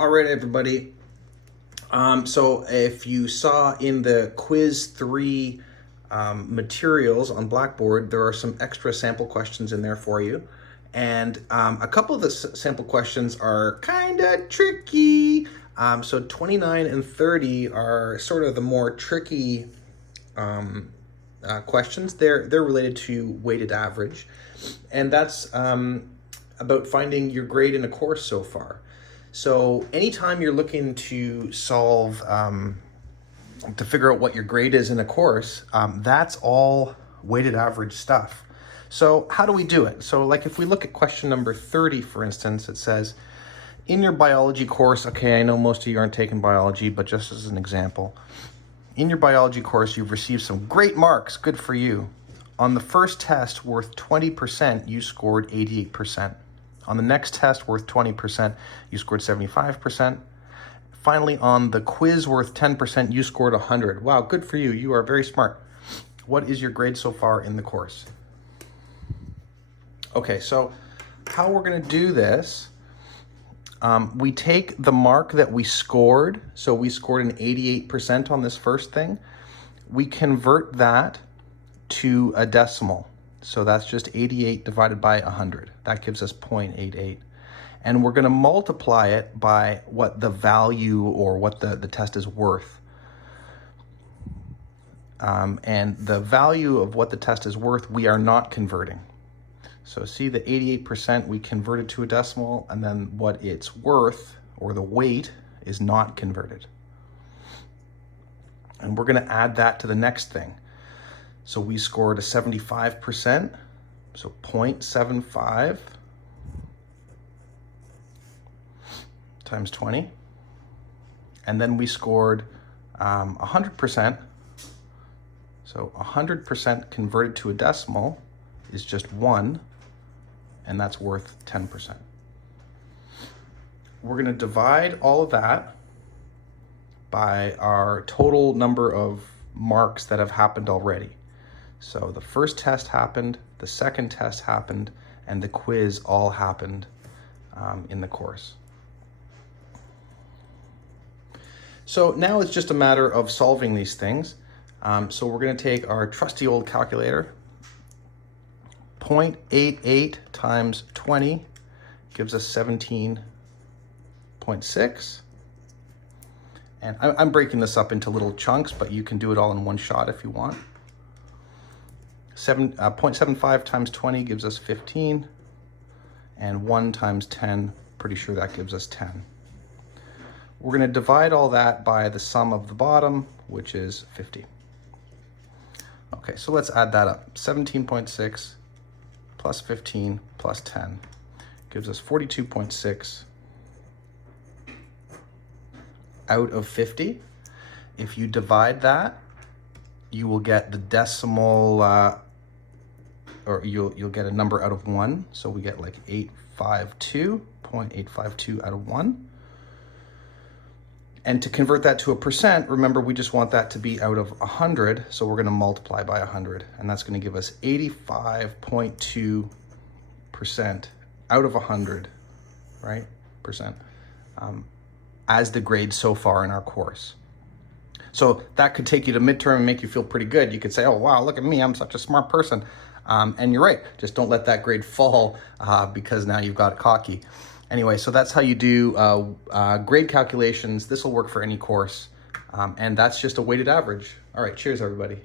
All right, everybody. So if you saw in the quiz 3 materials on Blackboard, there are some extra sample questions in there for you. And a couple of the sample questions are kind of tricky. So 29 and 30 are sort of the more tricky questions. They're related to weighted average. And that's about finding your grade in a course so far. So anytime you're looking to solve, to figure out what your grade is in a course, that's all weighted average stuff. So how do we do it? So like if we look at question number 30, for instance, it says, in your biology course, okay, I know most of you aren't taking biology, but just as an example, in your biology course, you've received some great marks, good for you. On the first test worth 20%, you scored 88%. On the next test worth 20%, you scored 75%. Finally, on the quiz worth 10%, you scored 100. Wow, good for you. You are very smart. What is your grade so far in the course? Okay, so how we're going to do this, we take the mark that we scored. So we scored an 88% on this first thing. We convert that to a decimal. So that's just 88 divided by 100. That gives us 0.88. And we're going to multiply it by what the value or what the test is worth. And the value of what the test is worth, we are not converting. So see the 88%, we converted to a decimal, and then what it's worth, or the weight, is not converted. And we're going to add that to the next thing. So we scored a 75%, so 0.75 times 20. And then we scored 100%. So 100% converted to a decimal is just 1, and that's worth 10%. We're going to divide all of that by our total number of marks that have happened already. So the first test happened, the second test happened, and the quiz all happened in the course. So now it's just a matter of solving these things. So we're going to take our trusty old calculator. 0.88 times 20 gives us 17.6. And I'm breaking this up into little chunks, but you can do it all in one shot if you want. 0.75 times 20 gives us 15, and 1 times 10, pretty sure that gives us 10. We're going to divide all that by the sum of the bottom, which is 50. Okay, so let's add that up. 17.6 plus 15 plus 10 gives us 42.6 out of 50. If you divide that, you will get the decimal, or you'll get a number out of 1. So we get like 0.852 out of 1. And to convert that to a percent, remember we just want that to be out of 100. So we're going to multiply by 100, and that's going to give us 85.2% out of 100, right? Percent, as the grade so far in our course. So that could take you to midterm and make you feel pretty good. You could say, oh, wow, look at me, I'm such a smart person. And you're right, just don't let that grade fall because now you've got cocky. Anyway, so that's how you do grade calculations. This will work for any course. And that's just a weighted average. All right, cheers, everybody.